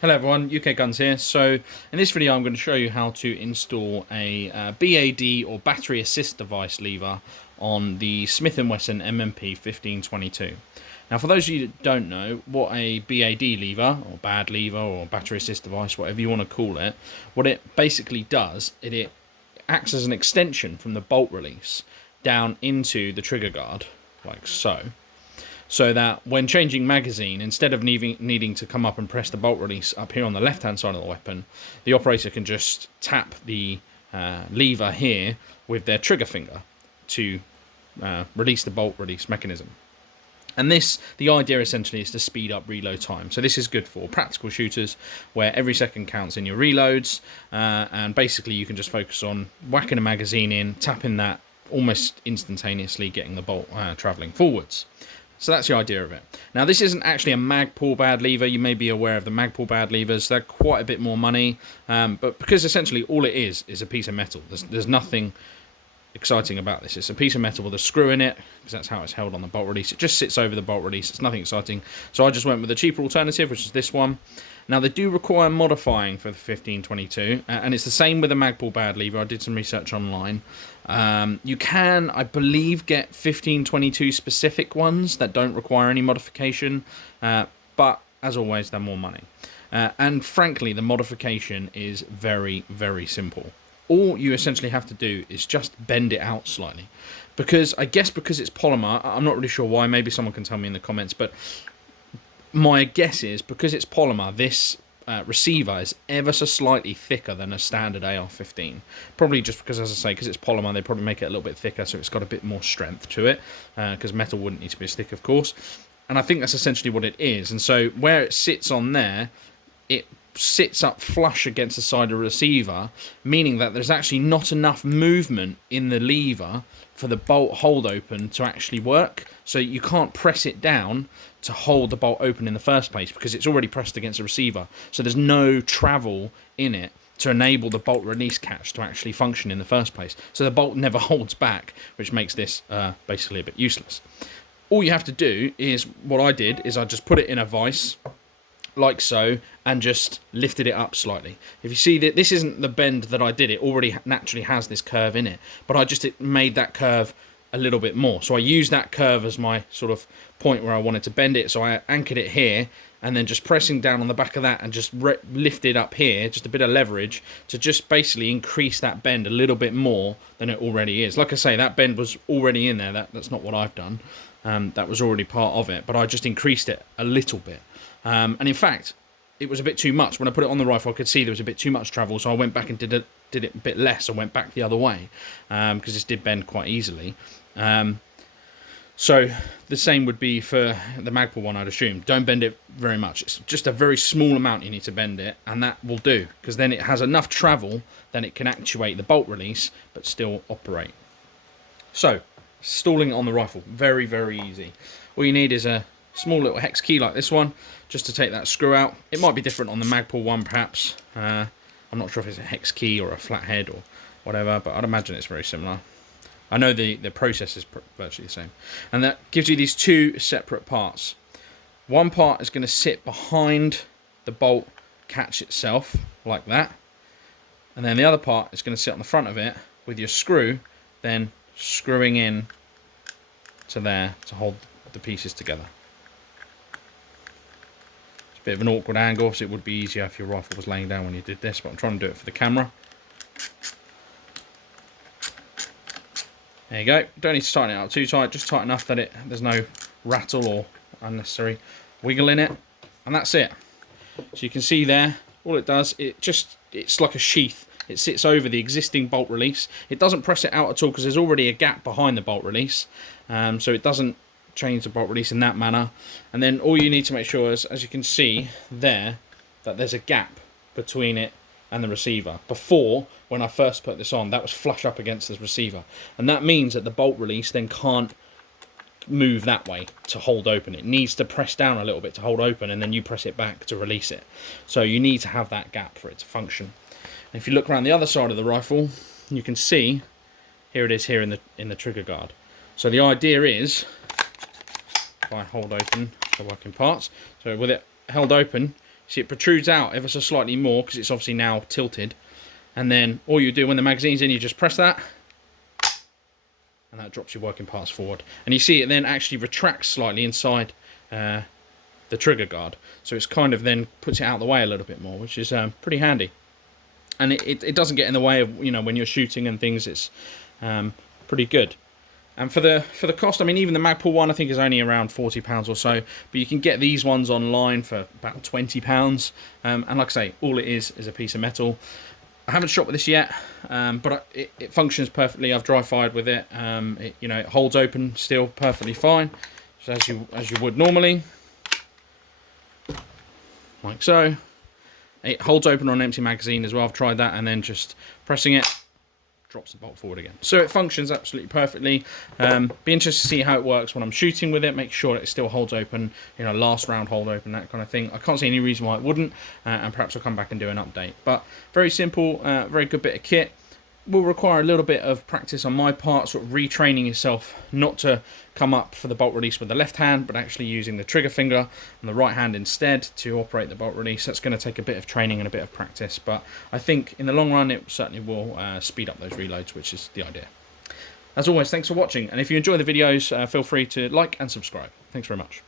Hello everyone, UK Guns here. So in this video I'm going to show you how to install a BAD or battery assist device lever on the Smith & Wesson MMP 1522. Now for those of you that don't know what a BAD lever or bad lever or battery assist device, whatever you want to call it, what it basically does, it acts as an extension from the bolt release down into the trigger guard, like so. So that when changing magazine, instead of needing to come up and press the bolt release up here on the left-hand side of the weapon, the operator can just tap the lever here with their trigger finger to release the bolt release mechanism. And the idea essentially is to speed up reload time. So this is good for practical shooters where every second counts in your reloads, and basically you can just focus on whacking a magazine in, tapping that almost instantaneously, getting the bolt travelling forwards. So that's the idea of it. Now, this isn't actually a Magpul Bad Lever. You may be aware of the Magpul Bad Levers. They're quite a bit more money. But because essentially all it is a piece of metal. There's nothing exciting about this. It's a piece of metal with a screw in it, because that's how it's held on the bolt release. It just sits over the bolt release. It's nothing exciting. So I just went with a cheaper alternative, which is this one. Now, they do require modifying for the 1522, and it's the same with the Magpul Bad Lever. I did some research online. You can, I believe, get 1522 specific ones that don't require any modification, but as always, they're more money. And frankly, the modification is very, very simple. All you essentially have to do is just bend it out slightly. Because it's polymer, I'm not really sure why, maybe someone can tell me in the comments, but my guess is because it's polymer, this receiver is ever so slightly thicker than a standard AR15. Probably just because, as I say, because it's polymer, they probably make it a little bit thicker, so it's got a bit more strength to it, because metal wouldn't need to be as thick, of course. And I think that's essentially what it is. And so where it sits on there, it sits up flush against the side of the receiver, meaning that there's actually not enough movement in the lever for the bolt hold open to actually work. So you can't press it down to hold the bolt open in the first place because it's already pressed against the receiver. So there's no travel in it to enable the bolt release catch to actually function in the first place. So the bolt never holds back, which makes this basically a bit useless. All you have to do is, what I did is I just put it in a vise, like so, and just lifted it up slightly. If you see that this isn't the bend that I did, it already naturally has this curve in it, but I just made that curve a little bit more. So I used that curve as my sort of point where I wanted to bend it, so I anchored it here, and then just pressing down on the back of that and just lifted up here, just a bit of leverage to just basically increase that bend a little bit more than it already is. Like I say, that bend was already in there. That's not what I've done. That was already part of it, but I just increased it a little bit. And in fact, it was a bit too much. When I put it on the rifle, I could see there was a bit too much travel, so I went back and did it a bit less. I went back the other way, because this did bend quite easily. So the same would be for the Magpul one, I'd assume. Don't bend it very much. It's just a very small amount you need to bend it, and that will do, because then it has enough travel that it can actuate the bolt release, but still operate. So, installing it on the rifle, very, very easy. All you need is a small little hex key like this one, just to take that screw out. It might be different on the Magpul one, perhaps. I'm not sure if it's a hex key or a flathead or whatever, but I'd imagine it's very similar. I know the process is virtually the same. And that gives you these two separate parts. One part is going to sit behind the bolt catch itself, like that. And then the other part is going to sit on the front of it with your screw, then screwing in to there to hold the pieces together. It's a bit of an awkward angle, so it would be easier if your rifle was laying down when you did this, but I'm trying to do it for the camera. There you go. Don't need to tighten it up too tight, just tight enough that there's no rattle or unnecessary wiggle in it. And that's it. So you can see there, all it does, it's like a sheath. It sits over the existing bolt release. It doesn't press it out at all because there's already a gap behind the bolt release. So it doesn't change the bolt release in that manner. And then all you need to make sure is, as you can see there, that there's a gap between it and the receiver. Before, when I first put this on, that was flush up against this receiver. And that means that the bolt release then can't move that way to hold open. It needs to press down a little bit to hold open, and then you press it back to release it. So you need to have that gap for it to function. And if you look around the other side of the rifle, you can see, here it is here in the trigger guard. So the idea is, if I hold open the working parts, so with it held open, See, it protrudes out ever so slightly more because it's obviously now tilted. And then all you do when the magazine's in, you just press that, and that drops your working parts forward. And you see it then actually retracts slightly inside the trigger guard, so it's kind of then puts it out of the way a little bit more, which is pretty handy. And it doesn't get in the way of, you know, when you're shooting and things. It's pretty good. And for the cost, I mean, even the Magpul one I think is only around £40 or so, but you can get these ones online for about £20. And like I say, all it is a piece of metal. I haven't shot with this yet, but it functions perfectly. I've dry fired with it. You know, it holds open still perfectly fine, just as you would normally, like so. It holds open on an empty magazine as well. I've tried that, and then just pressing it drops the bolt forward again. So it functions absolutely perfectly. Be interested to see how it works when I'm shooting with it. Make sure that it still holds open, you know, last round hold open, that kind of thing. I can't see any reason why it wouldn't, and perhaps I'll come back and do an update. But very simple, very good bit of kit. Will require a little bit of practice on my part, sort of retraining yourself not to come up for the bolt release with the left hand, but actually using the trigger finger and the right hand instead to operate the bolt release. That's going to take a bit of training and a bit of practice, but I think in the long run it certainly will speed up those reloads, which is the idea. As always, thanks for watching, and if you enjoy the videos, feel free to like and subscribe. Thanks very much.